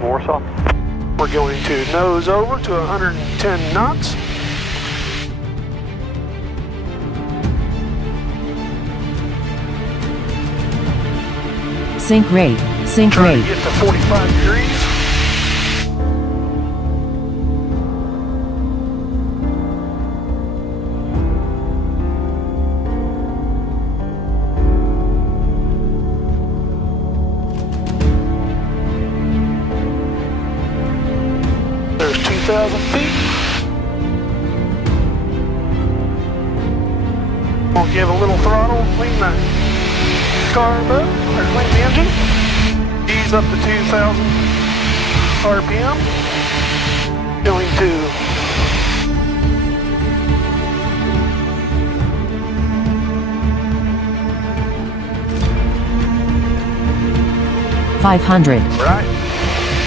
Warsaw. We're going to nose over to 110 knots. Sync rate, sync Trying rate. to get to 45 degrees. There's 2,000 feet. We'll give a little throttle, clean the carb up, or clean the engine. Ease up to 2,000 RPM. Going to 500. right.